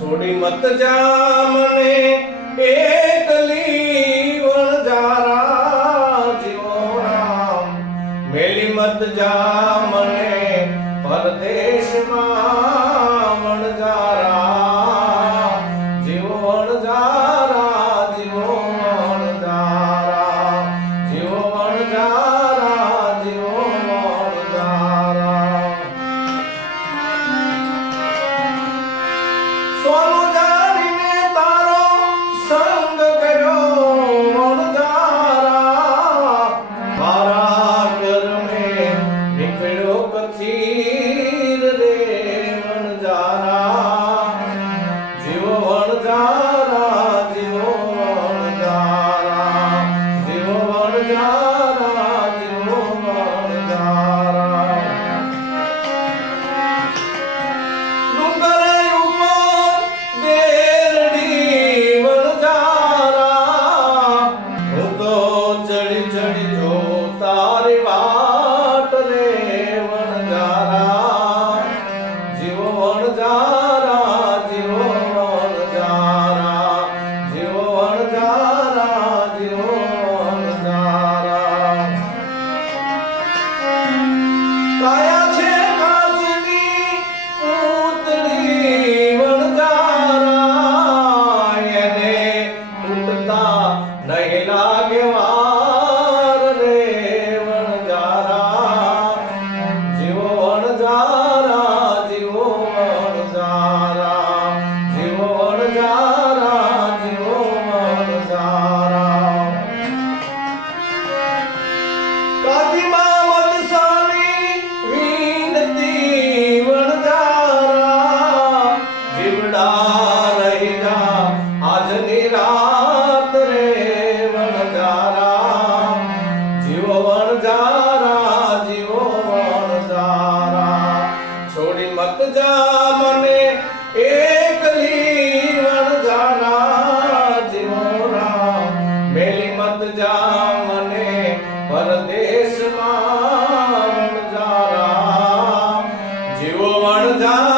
છોડી મત જા મને એકલી વણજારા જીવો રામ, મેલી મત જા મને પરદેશમાં વણજારા જીવો વણજારા જીવો વણજારા જીવો વણજારા જીવો વણજારા. સોનું જાણીને તારો સંગ કર્યો વણજારા, મારા કર્મે નીકળ્યો કથીર રે વણજારા જીવો વણજારા જીવો વણજારા જીવો વણજારા જીવો વણજારા. ડુંગર ઉપર બેરડી વણજારા, હું તો ચડી ચડી જો તારી વાટ રે વણજારા જીવો વણજારા જીવો વણજારા જીવો વણજારા જીવો વણજારા. કાયા છે કાચની પૂતળી વણજારા, એને તૂટતા નહીં લાગે વાર રે વણજારા જીવો વણજારા જીવો વણજારા જીવો વણજારા જીવો વણજારા. કાજીમાં મતસાની વિનતી વણજારા, જીવડા રહી જા આજની રાત રે વણજારા જીવો વણજારા જીવો વણજારા. છોડી મત જા મને એકલી વણજારા જીવો રામ, મેલી મત જા મને પરદેશમાં વણજારા જીવો વણજારા